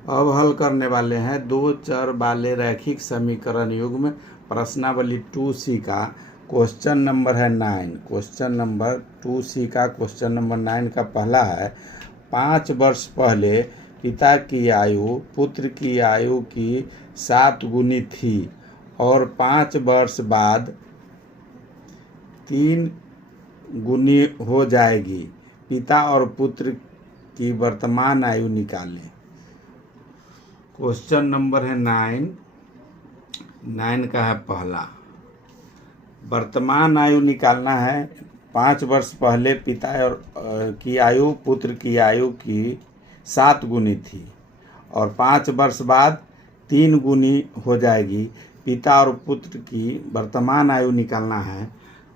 अब हल करने वाले हैं दो चर वाले रैखिक समीकरण युग्म प्रश्नावली 2C का क्वेश्चन नंबर है 9। क्वेश्चन नंबर 2C का क्वेश्चन नंबर 9 का पहला है, 5 वर्ष पहले पिता की आयु पुत्र की आयु की 7 गुनी थी और 5 वर्ष बाद 3 गुनी हो जाएगी। पिता और पुत्र की वर्तमान आयु निकालें। क्वेश्चन नंबर है 9 का है पहला, वर्तमान आयु निकालना है। 5 वर्ष पहले पिता और की आयु पुत्र की आयु की 7 गुनी थी और 5 वर्ष बाद 3 गुनी हो जाएगी। पिता और पुत्र की वर्तमान आयु निकालना है।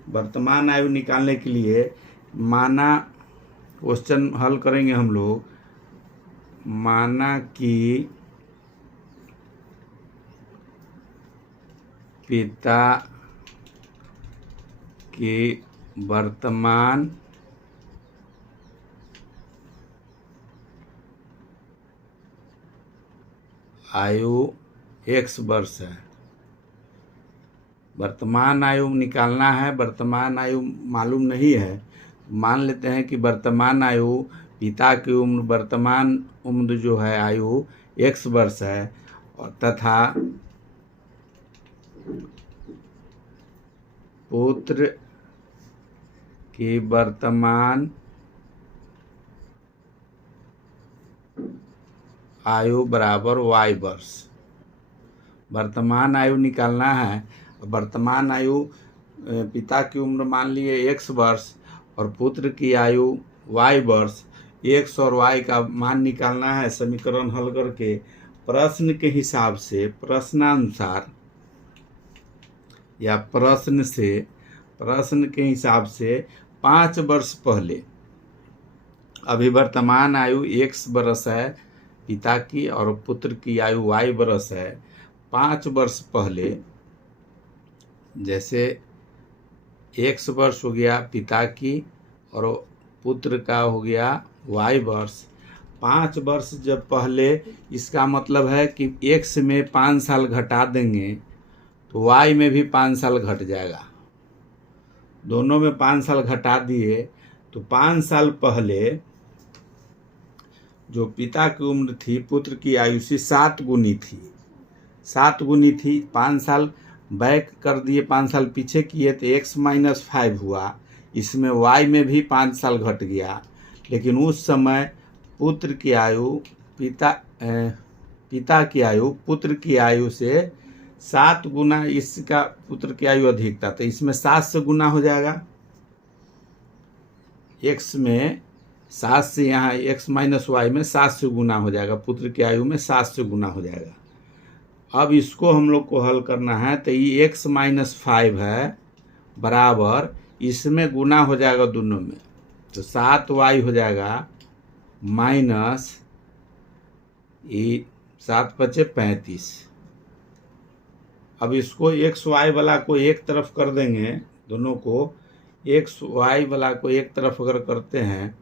वर्तमान आयु निकालने के लिए माना क्वेश्चन हल करेंगे हम लोग। माना कि पिता की वर्तमान आयु x वर्ष है। वर्तमान आयु निकालना है। वर्तमान आयु मालूम नहीं है। मान लेते हैं कि वर्तमान आयु पिता की उम्र, वर्तमान उम्र जो है आयु x वर्ष है और तथा पुत्र की वर्तमान आयु बराबर y वर्ष। वर्तमान आयु निकालना है। वर्तमान आयु पिता की उम्र मान लिए x वर्ष और पुत्र की आयु y वर्ष। x और y का मान निकालना है समीकरण हल करके। प्रश्न के हिसाब से, प्रश्नानुसार या प्रश्न के हिसाब से 5 वर्ष पहले, अभी वर्तमान आयु x वर्ष है पिता की और पुत्र की आयु y वर्ष है। 5 वर्ष पहले, जैसे x वर्ष हो गया पिता की और पुत्र का हो गया y वर्ष। 5 वर्ष जब पहले, इसका मतलब है कि x में 5 साल घटा देंगे तो y में भी 5 साल घट जाएगा। दोनों में 5 साल घटा दिए तो 5 साल पहले जो पिता की उम्र थी पुत्र की आयु से 7 गुनी थी। 7 गुनी थी। 5 साल बैक कर दिए, 5 साल पीछे किए तो x - 5 हुआ। इसमें y में भी 5 साल घट गया। लेकिन उस समय पुत्र की आयु पिता की आयु पुत्र की आयु से 7 गुना, इसका पुत्र की आयु अधिक था तो इसमें 7 से गुना हो जाएगा। x में 7 से, यहाँ x - y में 7 से गुना हो जाएगा। पुत्र की आयु में 7 से गुना हो जाएगा। अब इसको हम लोग को हल करना है तो ये x - 5 है बराबर, इसमें गुना हो जाएगा दोनों में तो 7y हो जाएगा माइनस 7 × 5 = 35। अब इसको x y वाला को एक तरफ कर देंगे, दोनों को x y वाला को एक तरफ अगर करते हैं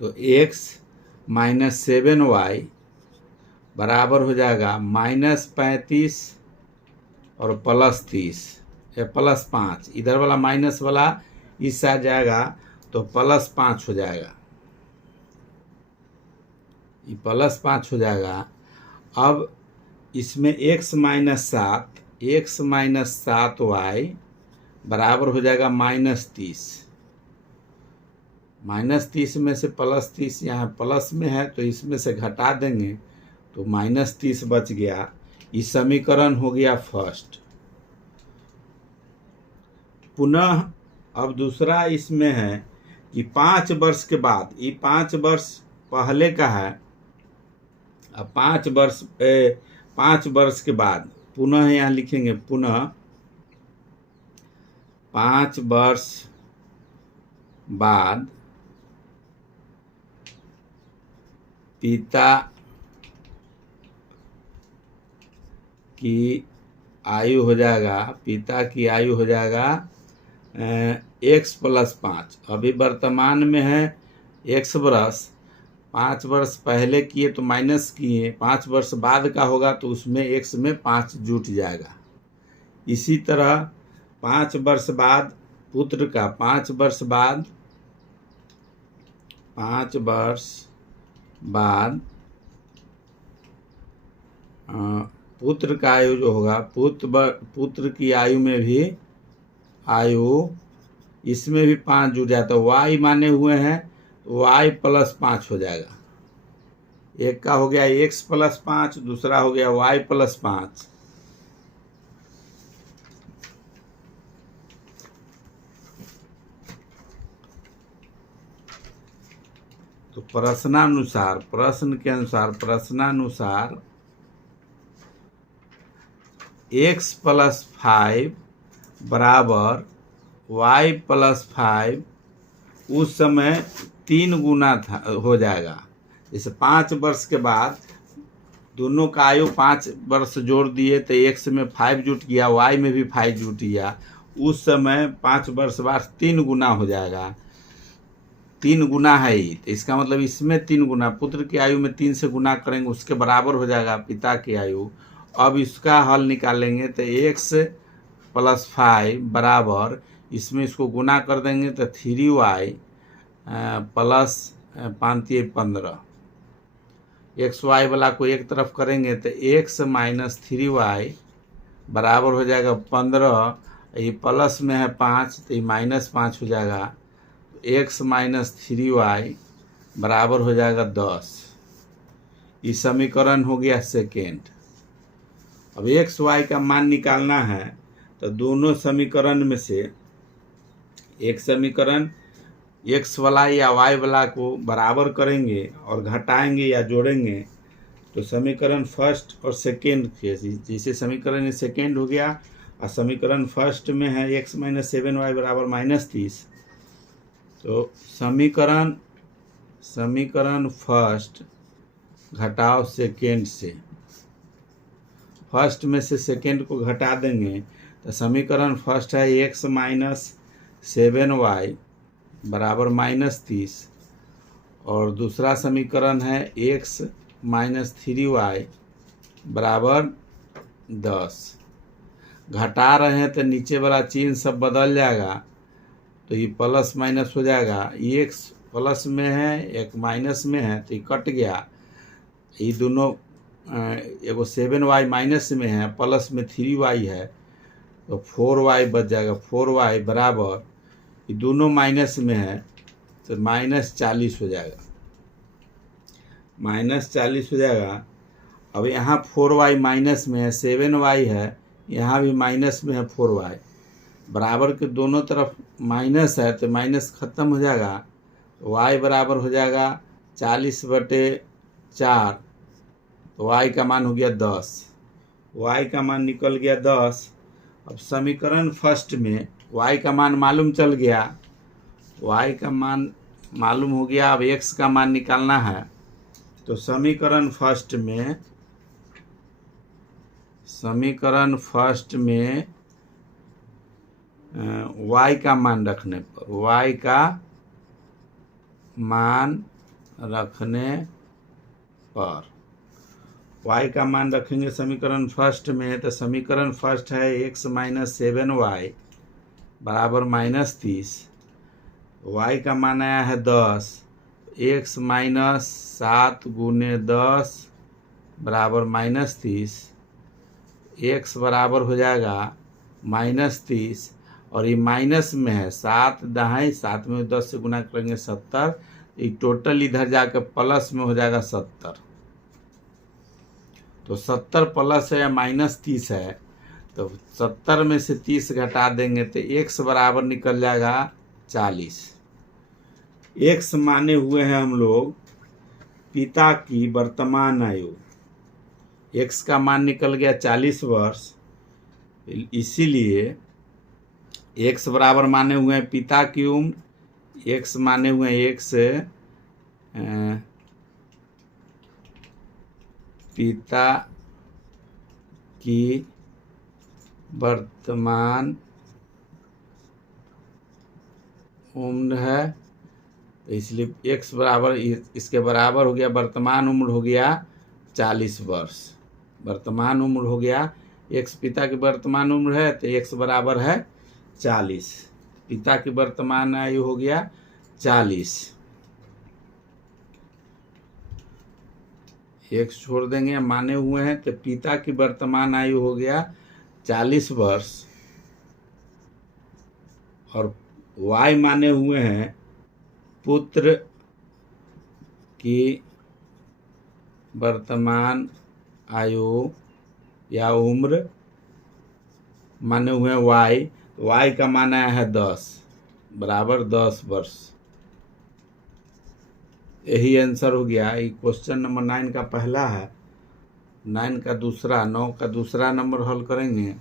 तो x - 7y बराबर हो जाएगा -35 और +30 या +5। इधर वाला माइनस वाला इस आ जाएगा तो +5 हो जाएगा। ये +5 हो जाएगा। अब इसमें x - 7y बराबर हो जाएगा -30। -30 में से +30, यहाँ प्लस में है तो इसमें से घटा देंगे तो -30 बच गया। ये समीकरण हो गया फर्स्ट। पुनः अब दूसरा इसमें है कि 5 वर्ष के बाद, ये 5 वर्ष पहले का है। अब 5 वर्ष के बाद पुनः यहाँ लिखेंगे, पुनः 5 वर्ष बाद पिता की आयु हो जाएगा, पिता की आयु हो जाएगा x + 5। अभी वर्तमान में है x वर्ष 5 वर्ष पहले किए तो माइनस किए, 5 वर्ष बाद का होगा तो उसमें x में 5 जुट जाएगा। इसी तरह 5 वर्ष बाद पुत्र का 5 वर्ष बाद पुत्र का आयु जो होगा, पुत्र की आयु में भी इसमें भी 5 जुट जाता है। y माने हुए हैं तो y प्लस 5 हो जाएगा। एक का हो गया x प्लस 5, दूसरा हो गया y प्लस 5। तो प्रश्नानुसार x प्लस 5 बराबर y प्लस 5 उस समय 3 गुना हो जाएगा। जैसे 5 वर्ष के बाद दोनों का आयु 5 वर्ष जोड़ दिए तो x में 5 जुट गया, y में भी 5 जुट गया। उस समय 5 वर्ष बाद 3 गुना हो जाएगा। 3 गुना है ही, तो इसका मतलब इसमें 3 गुना, पुत्र की आयु में 3 से गुना करेंगे उसके बराबर हो जाएगा पिता की आयु। अब इसका हल निकालेंगे तो x प्लस 5 बराबर, इसमें इसको गुना कर देंगे तो 3y प्लस 5×15। एक्स वाई वाला को एक तरफ करेंगे तो x माइनस 3y बराबर हो जाएगा 15। ये प्लस में है 5 तो ये माइनस 5 हो जाएगा। x माइनस 3y बराबर हो जाएगा 10। ये समीकरण हो गया सेकेंड। अब x y का मान निकालना है तो दोनों समीकरण में से एक समीकरण x वाला या y वाला को बराबर करेंगे और घटाएंगे या जोड़ेंगे तो समीकरण फर्स्ट और सेकेंड, जैसे समीकरण सेकेंड हो गया और समीकरण फर्स्ट में है x माइनस 7y बराबर माइनस 30। तो समीकरण फर्स्ट घटाओ सेकेंड से, फर्स्ट में से सेकेंड को घटा देंगे तो समीकरण फर्स्ट है x माइनस 7y बराबर माइनस 30 और दूसरा समीकरण है x माइनस 3y बराबर 10। घटा रहे हैं तो नीचे वाला चिन्ह सब बदल जाएगा तो ये प्लस माइनस हो जाएगा। ये x प्लस में है एक माइनस में है तो ये कट गया। ये दोनों एगो 7y माइनस में है प्लस में 3y है तो 4y बच जाएगा। 4y बराबर, ये दोनों माइनस में है तो माइनस 40 हो जाएगा। माइनस 40 हो जाएगा। अब यहाँ 4y माइनस में है, 7y है, यहाँ भी माइनस में है 4y, बराबर के दोनों तरफ माइनस है तो माइनस ख़त्म हो जाएगा। y बराबर हो जाएगा 40/4 तो y का मान हो गया 10। y का मान निकल गया 10। अब समीकरण फर्स्ट में y का मान मालूम चल गया, y का मान मालूम हो गया। अब x का मान निकालना है तो समीकरण फर्स्ट में y का मान रखने पर, y का मान रखने पर, y का मान रखेंगे समीकरण फर्स्ट में तो समीकरण फर्स्ट है x माइनस 7y बराबर माइनस 30। y का मान आया है 10, x माइनस 7 गुने 10 बराबर माइनस 30। x बराबर हो जाएगा माइनस 30 और ये माइनस में है 7 दहाई 7 में 10 से गुना करेंगे 70। ये टोटल इधर जाकर प्लस में हो जाएगा 70। तो 70 प्लस है या माइनस 30 है तो 70 में से 30 घटा देंगे तो x बराबर निकल जाएगा 40। x माने हुए हैं हम लोग पिता की वर्तमान आयु, x का मान निकल गया 40 वर्ष, इसीलिए x बराबर माने हुए हैं पिता की उम्र, x माने हुए हैं x पिता की वर्तमान उम्र है तो इसलिए x बराबर इसके बराबर हो गया, वर्तमान उम्र हो गया 40 वर्ष। वर्तमान उम्र हो गया, x पिता की वर्तमान उम्र है तो x बराबर है 40। पिता की वर्तमान आयु हो गया 40। x छोड़ देंगे, माने हुए हैं तो पिता की वर्तमान आयु हो गया 40 वर्ष और y माने हुए हैं पुत्र की वर्तमान आयु या उम्र, माने हुए हैं y, y का मान आया है 10 बराबर 10 वर्ष। यही आंसर हो गया। ये क्वेश्चन नंबर 9 का पहला है, 9 का दूसरा, 9 का दूसरा नंबर हल करेंगे।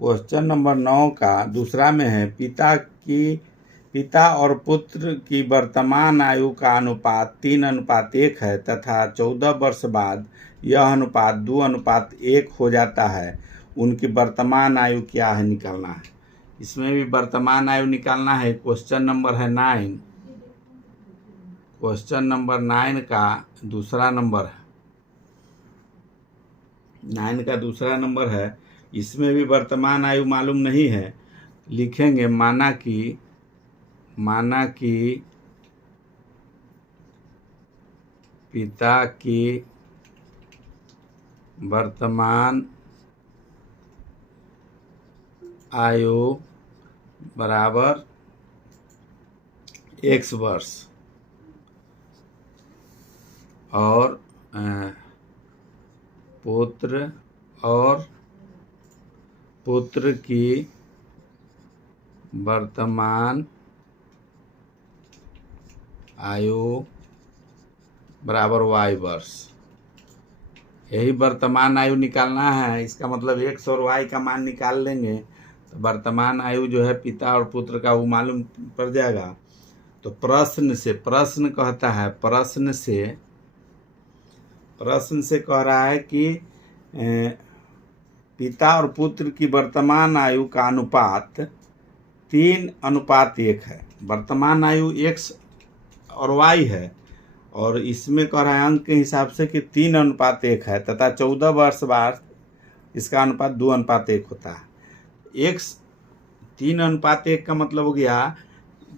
क्वेश्चन नंबर 9 का दूसरा में है, पिता और पुत्र की वर्तमान आयु का अनुपात 3:1 है तथा 14 वर्ष बाद यह अनुपात 2:1 हो जाता है। उनकी वर्तमान आयु क्या है, निकालना है। इसमें भी वर्तमान आयु निकालना है। क्वेश्चन नंबर है 9, क्वेश्चन नंबर 9 का दूसरा नंबर है, 9 का दूसरा नंबर है। इसमें भी वर्तमान आयु मालूम नहीं है, लिखेंगे माना कि पिता की वर्तमान आयु बराबर x वर्ष और पुत्र की वर्तमान आयु बराबर y वर्ष। यही वर्तमान आयु निकालना है। इसका मतलब x और y का मान निकाल लेंगे तो वर्तमान आयु जो है पिता और पुत्र का वो मालूम पड़ जाएगा। तो प्रश्न कहता है, प्रश्न से कह रहा है कि पिता और पुत्र की वर्तमान आयु का अनुपात 3:1 है। वर्तमान आयु x और y है और इसमें कह रहा है अंक के हिसाब से कि 3:1 है तथा 14 वर्ष बाद इसका अनुपात 2:1 होता है। x 3:1 का मतलब हो गया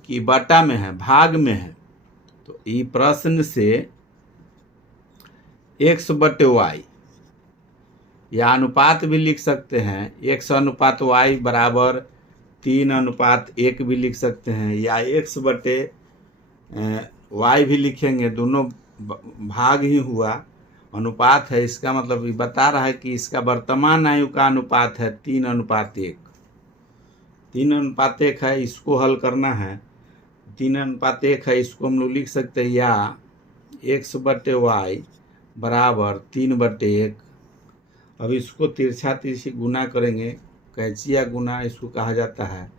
कि बटा में है, भाग में है। तो ये प्रश्न से x/y या अनुपात भी लिख सकते हैं, x/y बराबर 3:1 भी लिख सकते हैं, या x/y भी लिखेंगे। दोनों भाग ही हुआ, अनुपात है। इसका मतलब ये बता रहा है कि इसका वर्तमान आयु का अनुपात है 3:1। 3:1 है, इसको हल करना है। 3:1 है, इसको हम लोग लिख सकते हैं या x/y बराबर 3/1। अब इसको तिरछी गुना करेंगे, कैंचिया गुना इसको कहा जाता है।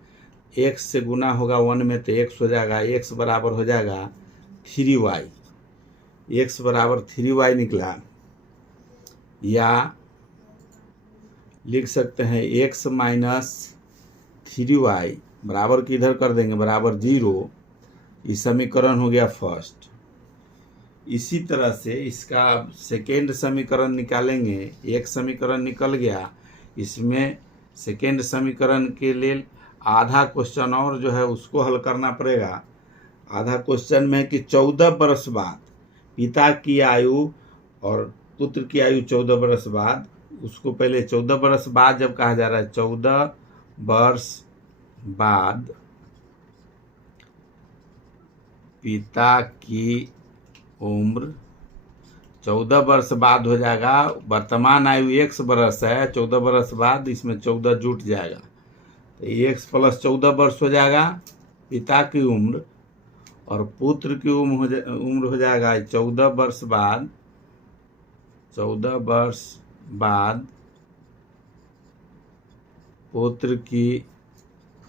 x से गुना होगा 1 में तो x हो जाएगा, x बराबर हो जाएगा 3y। x बराबर 3y निकला। या लिख सकते हैं x - 3y बराबर की इधर कर देंगे, बराबर 0। ये समीकरण हो गया फर्स्ट। इसी तरह से इसका सेकेंड समीकरण निकालेंगे। एक समीकरण निकल गया, इसमें सेकेंड समीकरण के लिए आधा क्वेश्चन और जो है उसको हल करना पड़ेगा। आधा क्वेश्चन में कि 14 वर्ष बाद पिता की आयु और पुत्र की आयु 14 वर्ष बाद, उसको पहले 14 वर्ष बाद जब कहा जा रहा है, 14 वर्ष बाद पिता की उम्र 14 वर्ष बाद हो जाएगा। वर्तमान आयु x वर्ष है, 14 वर्ष बाद इसमें 14 जुट जाएगा तो x + 14 वर्ष हो जाएगा पिता की उम्र, और पुत्र की उम्र हो जाएगा 14 वर्ष बाद। 14 वर्ष बाद पुत्र की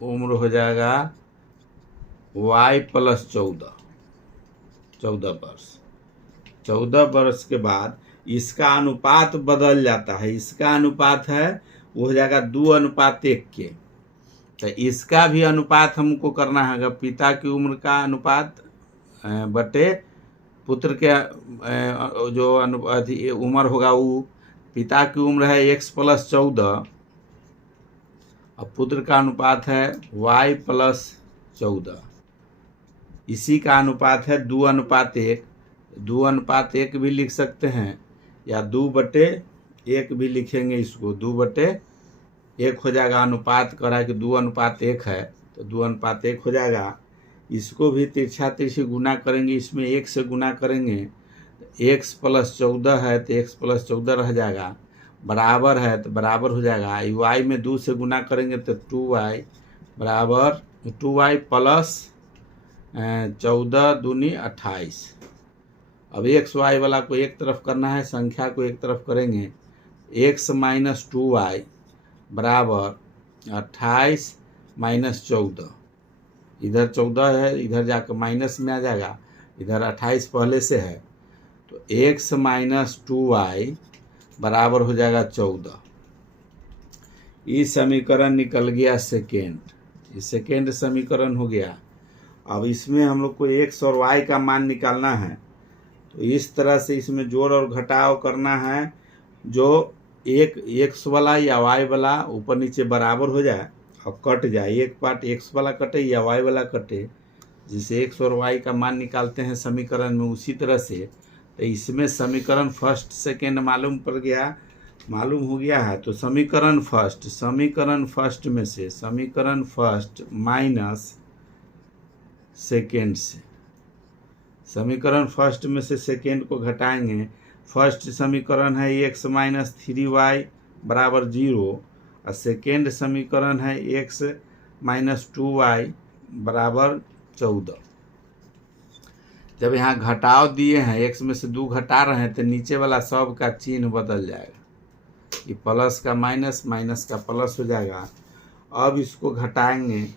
उम्र हो जाएगा y + 14 वर्ष। 14 वर्ष के बाद इसका अनुपात बदल जाता है। इसका अनुपात है वो हो जाएगा 2:1 के। तो इसका भी अनुपात हमको करना है, पिता की उम्र का अनुपात बटे पुत्र के जो उम्र होगा वो, पिता की उम्र है x+14 और पुत्र का अनुपात है y+14। इसी का अनुपात है 2:1। 2:1 भी लिख सकते हैं या 2/1 भी लिखेंगे। इसको 2/1 हो जाएगा। अनुपात कर रहा है कि 2:1 है तो 2:1 हो जाएगा। इसको भी तिरछा तिरछी गुना करेंगे, इसमें 1 से गुना करेंगे तो x+14 है तो x+14 रह जाएगा, बराबर है तो बराबर हो जाएगा। y में 2 से गुना करेंगे तो 2y बराबर 2y + 14 दूनी 28। अब x y वाला को एक तरफ करना है, संख्या को एक तरफ करेंगे। x - 2y बराबर 28 - 14। इधर 14 है, इधर जाकर माइनस में आ जाएगा, इधर 28 पहले से है तो x - 2y बराबर हो जाएगा 14। ये समीकरण निकल गया सेकेंड। ये सेकेंड समीकरण हो गया। अब इसमें हम लोग को x और y का मान निकालना है तो इस तरह से इसमें जोड़ और घटाव करना है। जो एक x वाला या y वाला ऊपर नीचे बराबर हो जाए और कट जाए, एक पार्ट x वाला कटे या y वाला कटे, जिसे x और y का मान निकालते हैं समीकरण में, उसी तरह से तो इसमें समीकरण फर्स्ट सेकेंड मालूम हो गया है। तो समीकरण फर्स्ट में से समीकरण फर्स्ट माइनस सेकेंड से, समीकरण फर्स्ट में से सेकेंड को घटाएंगे। फर्स्ट समीकरण है x - 3y बराबर 0 और सेकेंड समीकरण है x - 2y बराबर 14। जब यहाँ घटाव दिए हैं, x में से 2 घटा रहे हैं तो नीचे वाला सब का चिन्ह बदल जाएगा। ये प्लस का माइनस, माइनस का प्लस हो जाएगा। अब इसको घटाएंगे,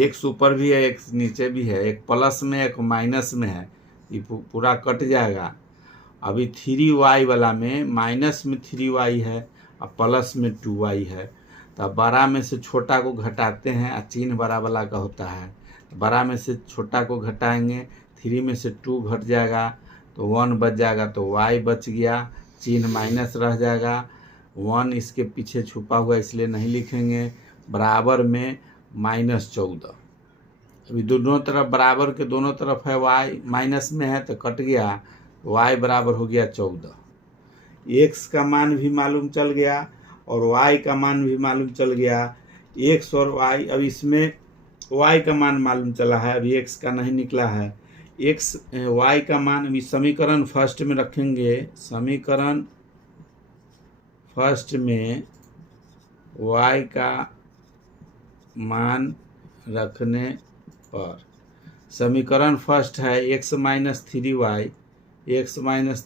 x ऊपर भी है, x नीचे भी है, एक प्लस में एक माइनस में है, ये पूरा कट जाएगा। अभी 3y वाला में माइनस में 3y है और प्लस में 2y है। तो बड़ा में से छोटा को घटाते हैं और चिन्ह बड़ा वाला का होता है। बड़ा में से छोटा को घटाएंगे, 3 में से 2 घट जाएगा तो 1 बच जाएगा, तो y बच गया, चिन्ह माइनस रह जाएगा। 1 इसके पीछे छुपा हुआ इसलिए नहीं लिखेंगे, बराबर में -14। अभी दोनों तरफ बराबर के दोनों तरफ है, y माइनस में है तो कट गया, y बराबर हो गया 14। x का मान भी मालूम चल गया और y का मान भी मालूम चल गया। x और y, अब इसमें y का मान मालूम चला है, अभी x का नहीं निकला है। y का मान अभी समीकरण फर्स्ट में रखेंगे। समीकरण फर्स्ट में y का मान रखने पर समीकरण फर्स्ट है x -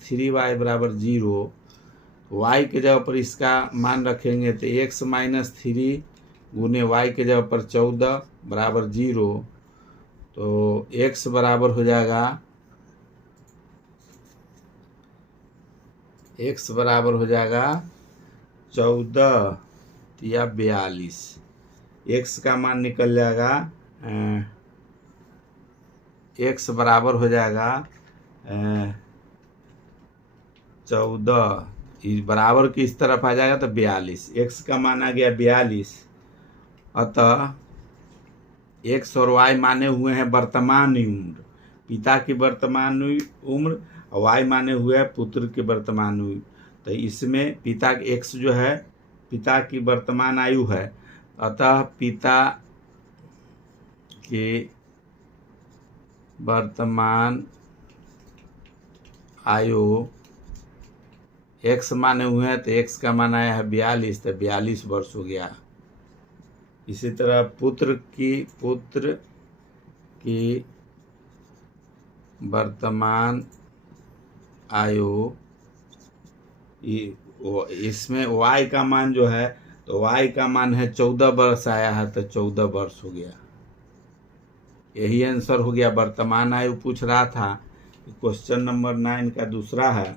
3y बराबर 0। y के जगह पर इसका मान रखेंगे तो x - 3 गुने y के जगह पर 14 बराबर 0। तो x बराबर हो जाएगा, x बराबर हो जाएगा 14 या 42। x का मान निकल जाएगा, x बराबर हो जाएगा 14, इस बराबर की इस तरफ आ जाएगा तो 42। x का मान आ गया 42। अतः x और y माने हुए हैं वर्तमान उम्र, पिता की वर्तमान उम्र, और y माने हुए है पुत्र की वर्तमान उम्र। तो इसमें पिता x जो है पिता की वर्तमान आयु है, अतः पिता की वर्तमान आयु x माने हुए हैं तो x का मान आया है 42, तो 42 वर्ष हो गया। इसी तरह पुत्र की वर्तमान आयु, इसमें y का मान जो है तो y का मान है 14 वर्ष आया है तो 14 वर्ष हो गया। यही आंसर हो गया। वर्तमान आयु पूछ रहा था, क्वेश्चन नंबर 9 का दूसरा है।